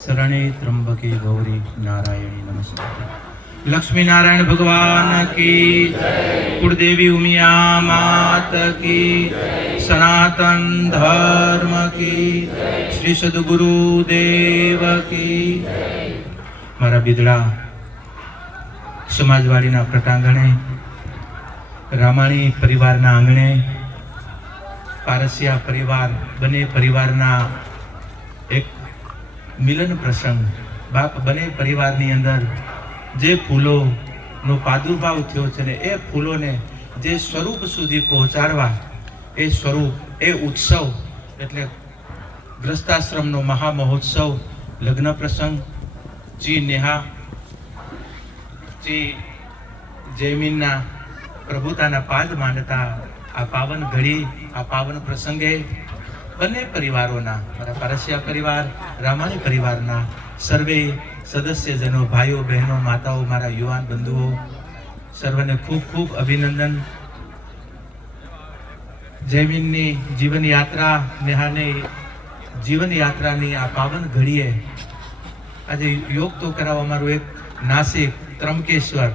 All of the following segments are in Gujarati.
शरणे त्र्यंबके गौरी नारायणी नमस्ते। लक्ष्मी नारायण भगवान की, कुलदेवी उमिया मात की, सनातन धर्म की, श्री सद्गुरु देव की। मारा बिदड़ा समाजवाड़ी प्रटांगणे, रामाणी परिवार आंगणे, पारसिया परिवार बने परिवार एक मिलन प्रसंग। बाप बने परिवारनी अंदर जे फूलोनो प्रादुर्भाव थयो छे ने ए फूलोने जे स्वरूप सुधी पहोंचाडवा ए स्वरूप ए उत्सव एटले ग्रस्ताश्रमनो महामहोत्सव लग्न प्रसंग। जी नेहा जी जयमीनना प्रभुताना पाद मांडता आ पावन घड़ी आ पावन प्रसंगे बने परिवारोना, मारा पारसिया परिवार, रामाणी परिवारना सर्वे सदस्यजनों, भाईओ बहनों, माताओं, मारा युवान बंधुओं सर्वने खूब खूब अभिनंदन। जयमीननी जीवन यात्रा, नेहाने जीवन यात्रानी आ पावन घड़ीए आज योग तो करावा मारू एक नासिक त्र्यंबकेश्वर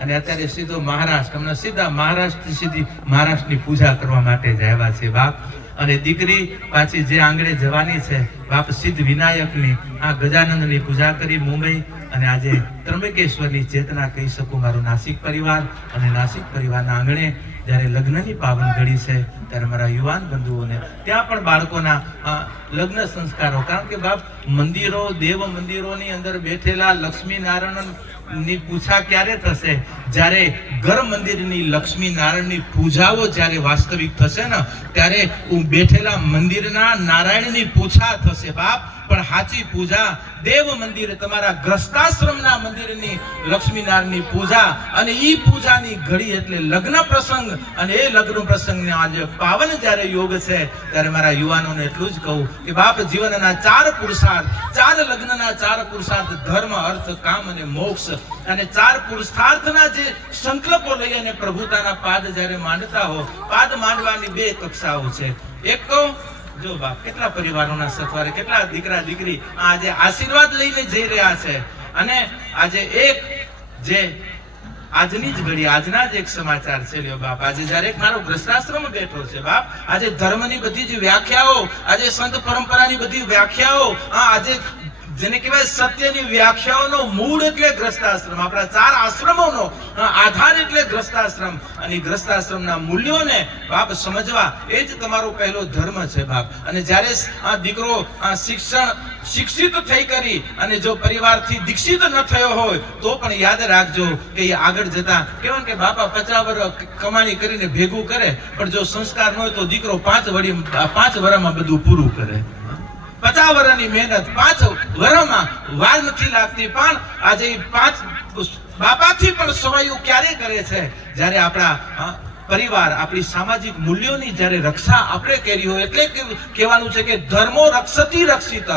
અને અત્યારે સીધો મહારાષ્ટ્ર, હમણાં સીધા મહારાષ્ટ્ર સીધી મહારાષ્ટ્રની પૂજા કરવા માટે જ આવ્યા છે બાપ। અને દીકરી પાછી જે આંગણે જવાની છે બાપ સિદ્ધ વિનાયકની, આ ગજાનંદની પૂજા કરી મુંબઈ, અને આજે ત્રંબકેશ્વરની ચેતના કહી શકું। મારો નાસિક પરિવાર અને નાસિક પરિવારના આંગણે જ્યારે લગ્નની પાવન ઘડી છે ત્યારે મારા યુવાન બંધુઓને ત્યાં પણ બાળકોના લગ્ન સંસ્કારો, કારણ કે બાપ મંદિરો, દેવ મંદિરોની અંદર બેઠેલા લક્ષ્મી નારાયણ ની પૂજા ક્યારે થશે? જ્યારે ઘર મંદિરની લક્ષ્મી નારાયણની પૂજાઓ જ્યારે વાસ્તવિક થશે ને ત્યારે બેઠેલા મંદિરના નારાયણની પૂજા થશે બાપ। પણ સાચી પૂજા દેવ મંદિર, તમારા ગ્રસ્તાશ્રમના મંદિરની લક્ષ્મી નારાયણની પૂજા, અને ઈ પૂજાની ઘડી એટલે લગ્ન પ્રસંગ। અને એ લગ્ન પ્રસંગને આજે પાવન જ્યારે યોગ છે ત્યારે મારા યુવાનોને એટલું જ કહું કે બાપ જીવનના ચાર પુરુષાર્થ, ચાર લગ્નના ચાર પુરુષાર્થ, ધર્મ, અર્થ, કામ અને મોક્ષ, અને ચાર પુરુષાર્થના જે સંકલ્પો લઈ અને પ્રભુતાના પાદ જ્યારે માંડતા હો, પાદ માંડવાની બે કક્ષાઓ છે। એક તો જો બાપ કેટલા પરિવારોના સથવારે કેટલા દીકરા દીકરી આજે આશીર્વાદ લઈને જઈ રહ્યા છે, અને આજે એક જે આજની જ ઘડી, આજના જ એક સમાચાર છે લ્યો બાપ। આજે જ્યારે એક મારો ગ્રસ્તાશ્રમ બેઠો છે બાપ, આજે ધર્મની બધી જ વ્યાખ્યાઓ, આજે સંત પરંપરાની બધી વ્યાખ્યાઓ, આજે જેને કહેવાય સત્યની વ્યાખ્યાઓનો મૂળ એટલે ગ્રસ્તાશ્રમ, આપણા ચાર આશ્રમોનો આધાર એટલે ગ્રસ્તાશ્રમ, અને ગ્રસ્તાશ્રમના મૂલ્યોને બાપ સમજવા એ જ તમારો પહેલો ધર્મ છે બાપ। અને જ્યારે આ દીકરો શિક્ષિત થઈ કરી અને જો પરિવારથી દીક્ષિત ન થયો હોય તો પણ યાદ રાખજો કે એ આગળ જતા કહેવાય કે બાપા 50 વર્ષ કમાણી કરીને ભેગું કરે, પણ જો સંસ્કાર ન હોય તો દીકરો 5 વર્ષમાં બધું પૂરું કરે। 50 વર્ષની મહેનત 5 વર્ષમાં વાર નથી લાગતી, પણ આજે 5 બાપાથી પણ સવાયું ક્યારે કરે છે? જ્યારે આપણા પરિવાર, આપણી સામાજિક મૂલ્યોની જ્યારે રક્ષા આપણે કરી હોય। એટલે કહેવાનું છે કે ધર્મો રક્ષતી રક્ષિત।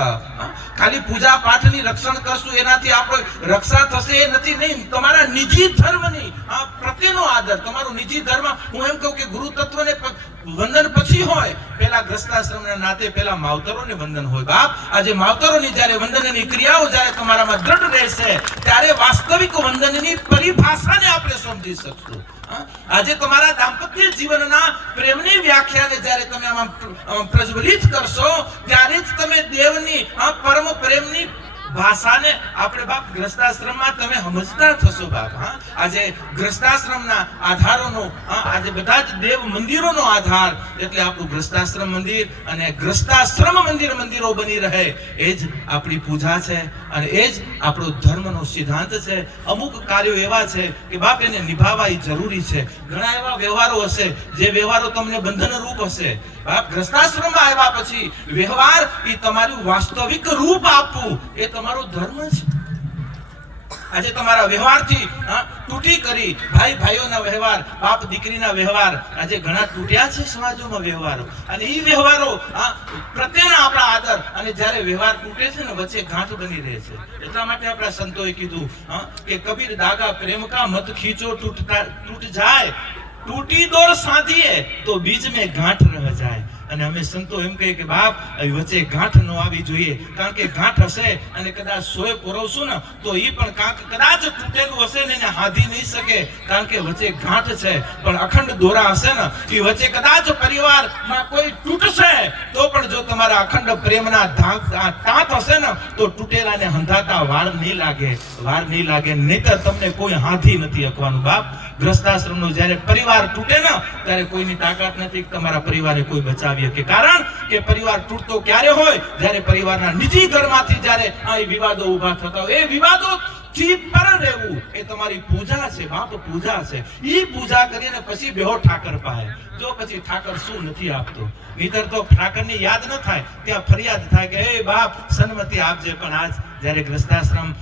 ખાલી પૂજા પાઠની રક્ષણ કરશું એનાથી આપણો રક્ષા થશે એ નથી, નહીં। તમારા નિજી ધર્મની પ્રત્યેનો આદર, તમારો નિજી ધર્મ, હું એમ કહું કે ગુરુ તત્વને વંદન પછી હોય, પેલા ગ્રસ્તાશ્રમના નાતે પેલા માવતરોને વંદન હોય બાપ। આજે માવતરોની જ્યારે વંદનની ક્રિયાઓ જ્યારે તમારામાં દ્રઢ રહેશે ત્યારે વાસ્તવિક વંદનની પરિભાષાને આપણે સમજી શકશું। આજે તમારા દાંપત્ય જીવનના પ્રેમની વ્યાખ્યાને જ્યારે તમે આમાં પ્રજ્વલિત કરશો ત્યારે જ તમે દેવની પરમ પ્રેમની ભાષાને આપણે બાપ ગ્રસ્તાશ્રમમાં તમે સમજતા થશો બાપ। આજે ગ્રસ્તાશ્રમના આધારોનો, આજે બધા જ દેવ મંદિરોનો આધાર એટલે આપણું ગ્રસ્તાશ્રમ મંદિર, અને ગ્રસ્તાશ્રમ મંદિરો બની રહે એ જ આપણી પૂજા છે, અને એ જ આપણો ધર્મનો સિદ્ધાંત છે। અમુક કાર્યો એવા છે કે બાપ એને નિભાવવા જરૂરી છે। ઘણા એવા વ્યવહારો હશે જે વ્યવહારો તમને બંધનરૂપ હશે બાપ। ગ્રસ્તાશ્રમમાં આવ્યા પછી વ્યવહાર એ તમારું વાસ્તવિક રૂપ આપવું એ તમારો ધર્મ છે। આજે તમારા વ્યવહારથી તૂટી કરી ભાઈ ભાઈઓના વ્યવહાર, બાપ દીકરીના વ્યવહાર આજે ઘણા તૂટ્યા છે સમાજોમાં વ્યવહારો, અને એ વ્યવહારો પ્રત્યેના આપણા આદર, અને જ્યારે વ્યવહાર તૂટે છે ને વચ્ચે ગાંઠ બની રહે છે। એટલા માટે આપણા સંતોએ કીધું કે કબીર દાગા પ્રેમ કા મત ખીંચો તૂટ જાય, टूटी डोर साधिए तो बीच में गांठ रह जाए। અને અમે સંતો એમ કહીએ કે બાપ અહીં વચ્ચે ગાંઠ ન આવી જોઈએ, કારણ કે ગાંઠ હશે અને કદાચ સોય પરોવશું ને તો એ પણ કદાચ તૂટેલું હશે ને એને હાધી નહીં શકે, કારણ કે વચ્ચે ગાંઠ છે. પણ અખંડ દોરા હશે ને એ વચ્ચે કદાચ પરિવારમાં કોઈ તૂટશે તો પણ જો તમારા અખંડ પ્રેમના તાંત હશે ને તો તૂટેલાને હંધાતા વાર નહીં લાગે, નહીતર તમને કોઈ હાથી નથી અકવાનું. બાપ ગ્રસ્તાશ્રમનો જ્યારે પરિવાર તૂટે ને ત્યારે કોઈની તાકાત નથી તમારા પરિવારને કોઈ બચાવી શકે, કારણ કે પરિવાર તૂટતો ક્યારે હોય જ્યારે પરિવારના નિજી ઘરમાંથી જ્યારે આ વિવાદો ઊભા થતા હોય. એ વિવાદો થી પર રહેવું એ તમારી પૂજા છે બાપ, પૂજા છે. ઈ પૂજા કરીને પછી બેહો ઠાકર પાસે. જો પછી ઠાકર શું નથી આપતો, નહીતર તો ઠાકરની યાદ ન થાય, ત્યાં ફરિયાદ થાય કે એ બાપ સન્મતિ આપજે. પણ આજ જ્યારે ગ્રસ્તાશ્રમ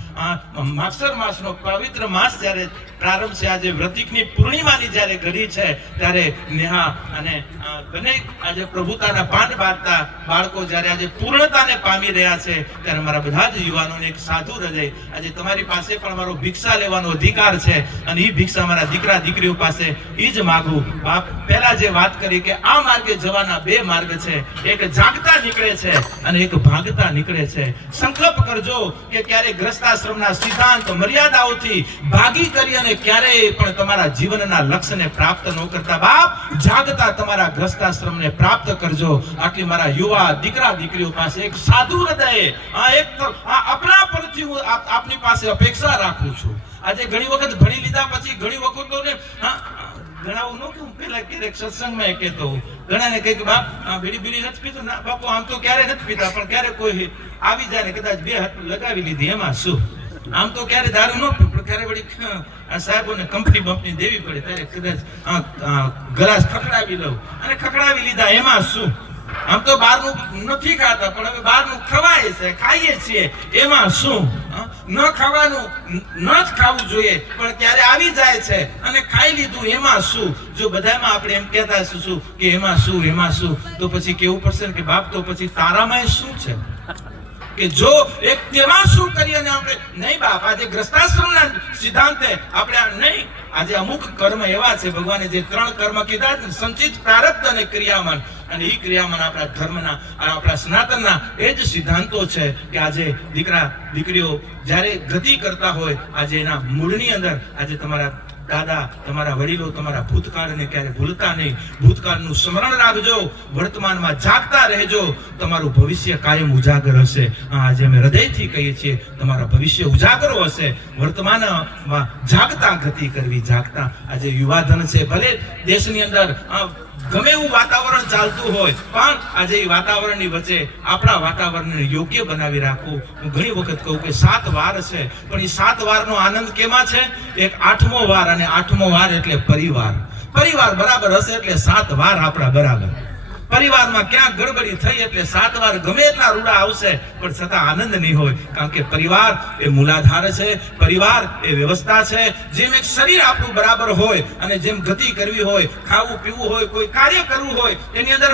માગસર માસનો પવિત્ર માસ જ્યારે પ્રારંભ છે, આજે વ્રતિકની પૂર્ણિમાની જ્યારે ઘડી છે, ત્યારે નેહા અને બંને આજે પ્રભુતાના પાન બાંધતા બાળકો જ્યારે આજે પૂર્ણતાને પામી રહ્યા છે, ત્યારે મારા બધા જ યુવાનોને એક સાધુ હૃદય, આજે તમારી પાસે પણ મારો ભિક્ષા લેવાનો અધિકાર છે અને એ ભિક્ષા મારા દીકરા દીકરીઓ પાસે એ જ માગું. બાપ પહેલા જે વાત કરી કે આ માર્ગે જવાના બે માર્ગ છે, એક જાગતા નીકળે છે અને એક ભાગતા નીકળે છે. સંકલ્પ કરજો કે ક્યારે ગ્રસ્તાશ્રમના સિદ્ધાંત મર્યાદાઓથી ભાગી કરી અને ક્યારેય પણ તમારા જીવનના લક્ષ્યને પ્રાપ્ત ન કરતા. બાપ જાગતા તમારા ગ્રસ્તાશ્રમને પ્રાપ્ત કરજો. આટલી મારા યુવા દીકરા દીકરીઓ પાસે એક સાધુ હૃદય, આપણા પરથી હું આપની પાસે અપેક્ષા રાખું છું. આજે ઘણી વખત ભણી લીધા પછી ઘણી વખતોને ઘણાવું ન કહું, પેલા ક્યારેક સત્સંગમાં કહેતો ઘણાને કહે કે બાપ બીડી નથી પીતો. ના બાપુ આમ તો ક્યારે નથી પીતા, પણ ક્યારે કોઈ આવી જાય ને કદાચ બે હાથ લગાવી લીધી એમાં શું. આમ તો ક્યારે દારૂ ન પીવું, પણ ક્યારે વળી સાહેબોને કંપની બંપની દેવી પડે ત્યારે કદાચ ગ્લાસ ખખડાવી લઉં અને ખખડાવી લીધા એમાં શું. આમ તો બહારનું નથી ખાતા, પણ હવે બહારનું ખવાય છે, ખાઈએ છીએ, એમાં શું. ન ખાવાનું ન જ ખાવું જોઈએ, પણ ક્યારે આવી જાય છે અને ખાઈ લીધું એમાં શું. જો બધામાં આપણે એમ કહેતા શું કે એમાં શું, તો પછી કેવું પડશે કે બાપ તો પછી તારામાં શું છે કે જો એક તેમાં શું કરીએ અને આપણે નહીં બાપ. આજે ગ્રસ્તાશ્રમના સિદ્ધાંતે આપણે નહીં, આજે અમુક કર્મ એવા છે, ભગવાને જે 3 કર્મ કીધા, સંચિત, પ્રારબ્ધ અને ક્રિયામાન, અને એ ક્રિયામાન આપણા ધર્મના આપણા સનાતનના એ જ સિદ્ધાંતો છે કે આજે દીકરા દીકરીઓ જ્યારે ગતિ કરતા હોય, આજે એના મૂળની અંદર આજે તમારા દાદા, તમારા વડીલો, તમારા ભૂતકાળને ક્યારે ભૂલતા નહીં. ભૂતકાળનું સ્મરણ રાખજો, વર્તમાનમાં જાગતા રહેજો, તમારું ભવિષ્ય કાયમ ઉજાગર હશે. આજે અમે હૃદયથી કહીએ છીએ તમારા ભવિષ્ય ઉજાગરો હશે. વર્તમાનમાં જાગતા ગતિ કરવી, જાગતા. આજે યુવાધન છે, ભલે દેશની અંદર ગમે એવું વાતાવરણ ચાલતું હોય, પણ આજે એ વાતાવરણની વચ્ચે આપણા વાતાવરણને યોગ્ય બનાવી રાખવું. હું ઘણી વખત કહું કે 7 વાર છે, પણ એ 7 વારનો આનંદ કેમાં છે? એક 8મો વાર, અને 8મો વાર એટલે પરિવાર. પરિવાર બરાબર હશે એટલે 7 વાર આપણા બરાબર. પરિવારમાં ક્યાં ગડબડી થઈ એટલે 7 વાર ગમે એટલા રૂડા આવશે પણ છતાં આનંદ નહીં હોય, કારણ કે પરિવાર એ મૂલાધાર છે, પરિવાર એ વ્યવસ્થા છે. જેમ એક શરીર આપણું બરાબર હોય અને જેમ ગતિ કરવી હોય, ખાવું પીવું હોય, કોઈ કાર્ય કરવું હોય, એની અંદર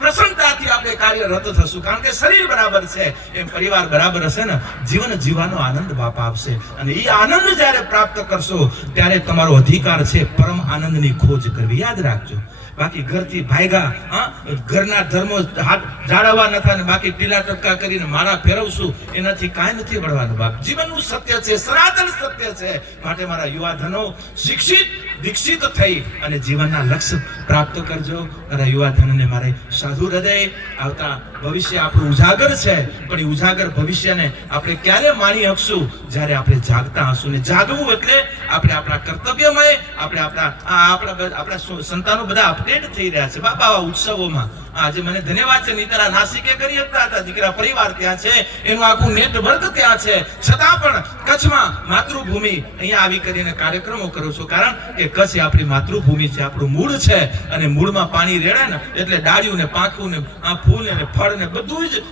પ્રસન્નતાથી આપણે કાર્યરત થશું, કારણ કે શરીર બરાબર છે. એમ પરિવાર બરાબર હશે ને, જીવન જીવવાનો આનંદ બાપ આપશે. અને એ આનંદ જ્યારે પ્રાપ્ત કરશો ત્યારે તમારો અધિકાર છે પરમ આનંદની ખોજ કરવી. યાદ રાખજો. બાકી ઘરથી ભાગ્યા, ઘરના ધર્મો હાથ જાળવવા નથી, બાકી ટીલા ટપકા કરીને માળા ફેરવશું, એનાથી કાંઈ નથી મળવાનું બાપ. જીવનનું સત્ય છે, સનાતન સત્ય છે. માટે મારા યુવાધનો શિક્ષિત દીક્ષિત થઈ અને જીવનના લક્ષ્ય પ્રાપ્ત કરજો. મારા યુવાધનને મારે સાધુ હૃદય, આવતા ભવિષ્ય આપણું ઉજાગર છે, પણ એ ઉજાગર ભવિષ્યને આપણે ક્યારે માણી શકશું? જ્યારે આપણે જાગતા હશું. ને જાગવું એટલે આપણે આપણા કર્તવ્યમય, આપણે આપણા સંતાનો બધા અપડેટ થઈ રહ્યા છે બાપા આવા ઉત્સવોમાં. આજે મને ધન્યવાદ છે, નીતરા નાસિકે કરી શકતા હતા, દીકરા પરિવાર ત્યાં છે, એનું આખું નેટવર્ક ત્યાં છે, છતાં પણ કચ્છમાં માતૃભૂમિ અહીંયા આવી કરીને કાર્યક્રમો કરો છો, કારણ કે કચ્છ આપણી માતૃભૂમિ છે, આપણું મૂળ છે. અને મૂળમાં પાણી રેડે ને એટલે ડાળિયું ને પાંખું ને આ ફૂલ ને ફળ ને બધું જ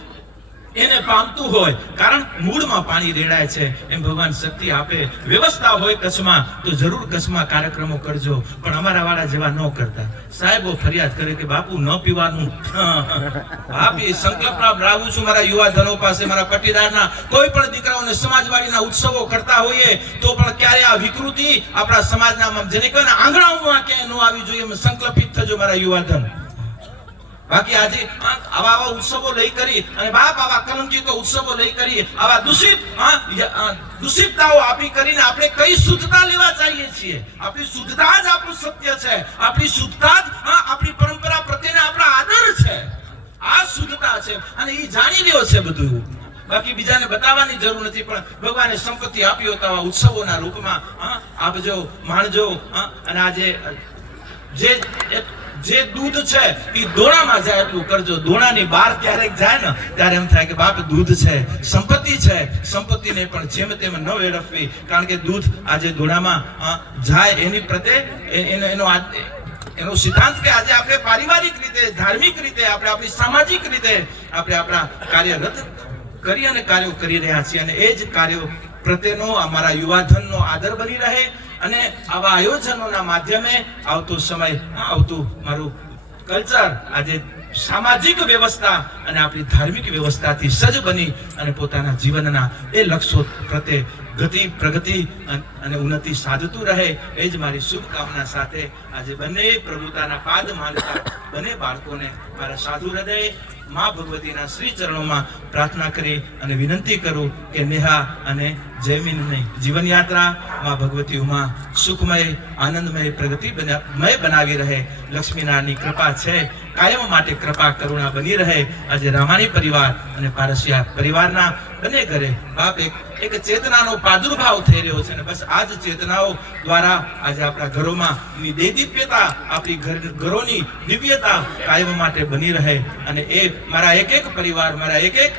એને પામતું હોય, કારણ મૂળમાં પાણી રેડાય છે. એમ ભગવાન શક્તિ આપે, વ્યવસ્થા હોય કચ્છમાં તો જરૂર કચ્છમાં કાર્યક્રમો કરજો. પણ અમારા વાળા જેવા ન કરતા. સાહેબો ફરિયાદ કરે કે બાપુ ન પીવાનું. બાપ એ સંકલ્પ લાવું છું મારા યુવાધનો પાસે, મારા પટીદારના કોઈ પણ દીકરાઓને સમાજવાડીના ઉત્સવો કરતા હોઈએ તો પણ ક્યારે આ વિકૃતિ આપણા સમાજના જેને કહેવાય આંગણાઓમાં ક્યાંય ન આવી જોઈએ. સંકલ્પિત થજો મારા યુવાધન. બાકી આજે આવા ઉત્સવો લઈ કરી અને બાપ આવા કલંકિત ઉત્સવો લઈ કરી આવા દૂષિતતાઓ આપી કરીને આપણે કઈ શુદ્ધતા લેવા ચાહીએ છીએ? આપણી શુદ્ધતા જ આપણું સત્ય છે, આપણી શુદ્ધતા જ આપણી પરંપરા પ્રત્યેનો આપણો આદર છે. આ શુદ્ધતા છે અને એ જાણી રહ્યો છે બધું. બાકી બીજાને બતાવવાની જરૂર નથી, પણ ભગવાને સંપત્તિ આપી તો આવા ઉત્સવોના રૂપમાં આપજો, માણજો. અને આજે જે દૂધ છે એ દોણામાં જાય એટલું કરજો. દોણાની બહાર ક્યારેક જાય ને ત્યારે એમ થાય કે બાપ દૂધ છે, સંપત્તિ છે, સંપત્તિને પણ જેમ તેમ ન વેડફવી. કારણ કે દૂધ આજે દોણામાં જાય એની પ્રત્યે એનો સિદ્ધાંત કે આજે આપણે પારિવારિક રીતે, ધાર્મિક રીતે, આપણે આપણી સામાજિક રીતે આપણે આપણા કાર્યરત કરી અને કાર્યો કરી રહ્યા છીએ. અને એ જ કાર્યો પ્રત્યેનો અમારા યુવાધનનો આદર બની રહે અને આવા આયોજનોના માધ્યમે આવતો સમય, આવતું મારું કલ્ચર આજે સામાજિક વ્યવસ્થા અને આપણી ધાર્મિક વ્યવસ્થાથી સજ્જ બની અને પોતાના જીવનના એ લક્ષ્યો પ્રત્યે ગતિ, પ્રગતિ અને ઉન્નતિ સાધતું રહે. એ જ મારી શુભકામના સાથે આજે બંને પ્રભુતાના પાદ માનતા બંને બાળકોને મારા સાધુ હૃદય મા ભગવતીના શ્રી ચરણોમાં પ્રાર્થના કરી અને વિનંતી કરું કે નેહા અને જયમીનની જીવન યાત્રા મા ભગવતી ઉમા સુખમય, આનંદમય, પ્રગતિમય બનાવી રહે. લક્ષ્મીનારાયણની કૃપા છે, કાયમ માટે કૃપા કરુણા બની રહે. આજે રામાણી પરિવાર અને પારસિયા પરિવારના બંને ઘરે બાપ એક ચેતનાનો પ્રાદુર્ભાવ થઈ રહ્યો છે. અને બસ આ જ ચેતનાઓ દ્વારા આજે આપણા ઘરોમાં દિવ્યતા, આપણી ઘરોની દિવ્યતા કાયમ માટે બની રહે. અને એ મારા એક એક પરિવાર, મારા એક એક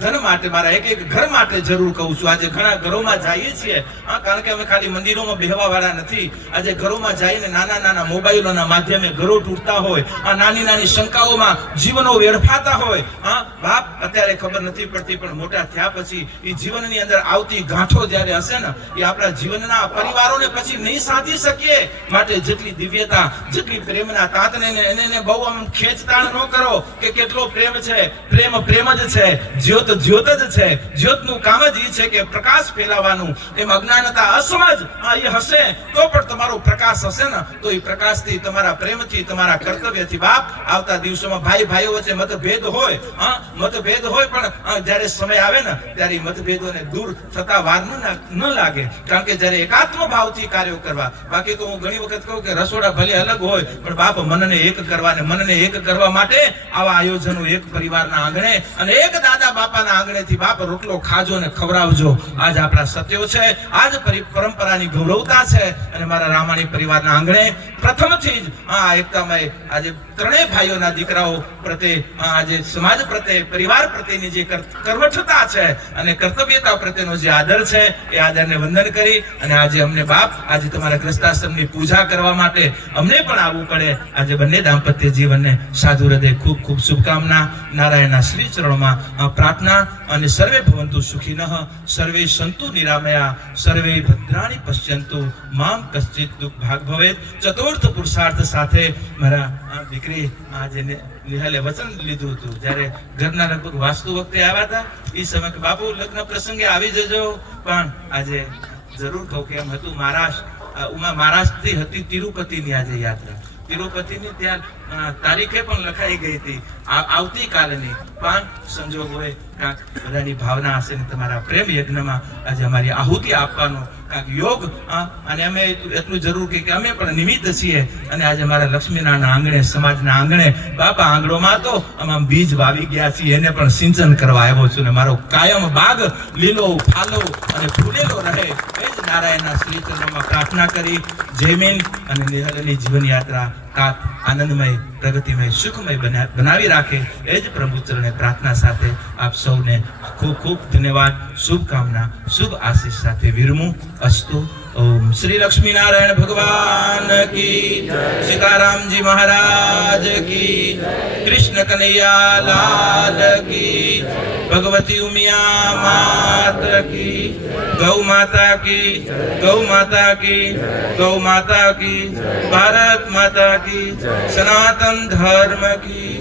ધન માટે, મારા એક એક ઘર માટે જરૂર કહું છું. આજે ઘણા ઘરોમાં જઈએ છીએ, કારણ કે અમે ખાલી મંદિરોમાં બેહવા વાળા નથી. આજે ઘરોમાં જઈને નાના નાના મોબાઈલોના માધ્યમે ઘરો તૂટતા હોય, નાની નાની શંકાઓમાં જીવનો વેડફાતા હોય. બાપ અત્યારે ખબર નથી પડતી, પણ મોટા થયા પછી એ જીવનની અંદર આવતી ગાંઠો જ્યારે હશે ને એ આપણા જીવનના પરિવારોને પછી નહીં સાધી શકીએ. માટે જેટલી દિવ્યતા, જેટલી પ્રેમના તાતને એને બહુ આમ ખેંચતાણ ન કરો કે કેટલો પ્રેમ છે. પ્રેમ જ છે, જ્યોત જ્યોત જ છે. જ્યોતનું કામ જ એ છે કે પ્રકાશ ફેલાવવાનું. એમ અજ્ઞાનતા, અસમજ એ હશે તો પણ તમારો પ્રકાશ હશે ને તો એ પ્રકાશથી, તમારા પ્રેમથી, તમારા કર્તવ્યથી બાપ આવતા દિવસોમાં ભાઈ ભાઈઓ વચ્ચે મતભેદ હોય, પણ જ્યારે સમય આવે ને ત્યારે મતભેદોને દૂર થતા વાર ન લાગે. કારણ કે જ્યારે એકાત્મ ભાવથી કાર્યો કરવા. બાકી તો હું ઘણી વખત કહું કે રસોડા ભલે અલગ હોય પણ બાપ મનને એક કરવા, ને મનને એક કરવા માટે આવા આયોજનો એક પરિવારના આંગણે અને એક દાદા બાપાના આંગણેથી બાપ રોટલો ખાજો ને ખવડાવજો. આજ આપણા સત્યો છે, આજ પરંપરાની ગૌરવતા છે. અને મારા રામાણી પરિવારના આંગણે પ્રથમથી જ આ એકતામય આજે ત્રણેય ભાઈઓના દીકરાઓ પ્રત્યે, આજે સમાજ પ્રત્યે, પરિવાર પ્રત્યેની જે કરવઠતા છે અને કર્તવ્યતા પ્રત્યેનો જે આદર છે એ આદરને વંદન કરી અને આજે અમને બાપ, આજે તમારા ગ્રસ્તાશ્રમની પૂજા કરવા માટે અમને પણ આવવું પડે. આજે બંને દાંપત્ય જીવનને સાધુ હૃદય ખૂબ ખૂબ શુભકામના. નારાયણના શ્રી ચરણોમાં પ્રાર્થના. અને સર્વે ભવંતુ સુખિનઃ, સર્વે સંતુ નિરામયા, સર્વે ભદ્રાણી પશ્યંતુ, મામ કશ્ચિત દુઃખ ભાગ ભવેત. ચતુર્થ પુરુષાર્થ સાથે મારા દીકરી આજે નિહાલે વચન લીધું હતું. જ્યારે ઘરના લગભગ વાસ્તુ વખતે આવ્યા હતા એ સમય કે બાપુ લગ્ન પ્રસંગે આવી જજો, પણ આજે જરૂર કહું કે એમ હતું. મહારાષ્ટ્રથી હતી તિરુપતિની આજે યાત્રા. તિરુપતિની ત્યાં તારીખે પણ લખાઈ ગઈ હતી આવતીકાલની, પણ સંજોગોએ કાંક બધાની ભાવના હશે ને તમારા પ્રેમ યજ્ઞમાં આજે અમારી આહુતિ આપવાનો કાંક યોગ. અને અમે એટલું જરૂર કે અમે પણ નિમિત્ત છીએ. અને આજે મારા લક્ષ્મીનારાયણ આંગણે, સમાજના આંગણે બાપા આંગણોમાં તો આમ બીજ વાવી ગયા છીએ, એને પણ સિંચન કરવા આવ્યો છું. ને મારો કાયમ બાગ લીલો, ફાલો અને ફૂલેલો રહે એ જ નારાયણના શ્રી ચરણોમાં પ્રાર્થના કરી. જયમીન અને નિહલની જીવન યાત્રા કાક આનંદમય, પ્રગતિમય, સુખમય બનાવી રાખે એ જ પ્રભુ ચરણે પ્રાર્થના સાથે આપ સૌને ખૂબ ખૂબ ધન્યવાદ, શુભકામના, શુભ આશીષ સાથે વિરમું. અસ્તુ. ઓમ શ્રી લક્ષ્મીનારાયણ ભગવાન કી, સીતારામજી મહારાજ કી, કૃષ્ણ કનૈયા લાલ કી, ભગવતી ઉમિયા માત કી, ગૌ માતા કી, ગૌ માતા કી, ગૌ માતા કી, ભારત માતા કી, સનાતન ધર્મ કી.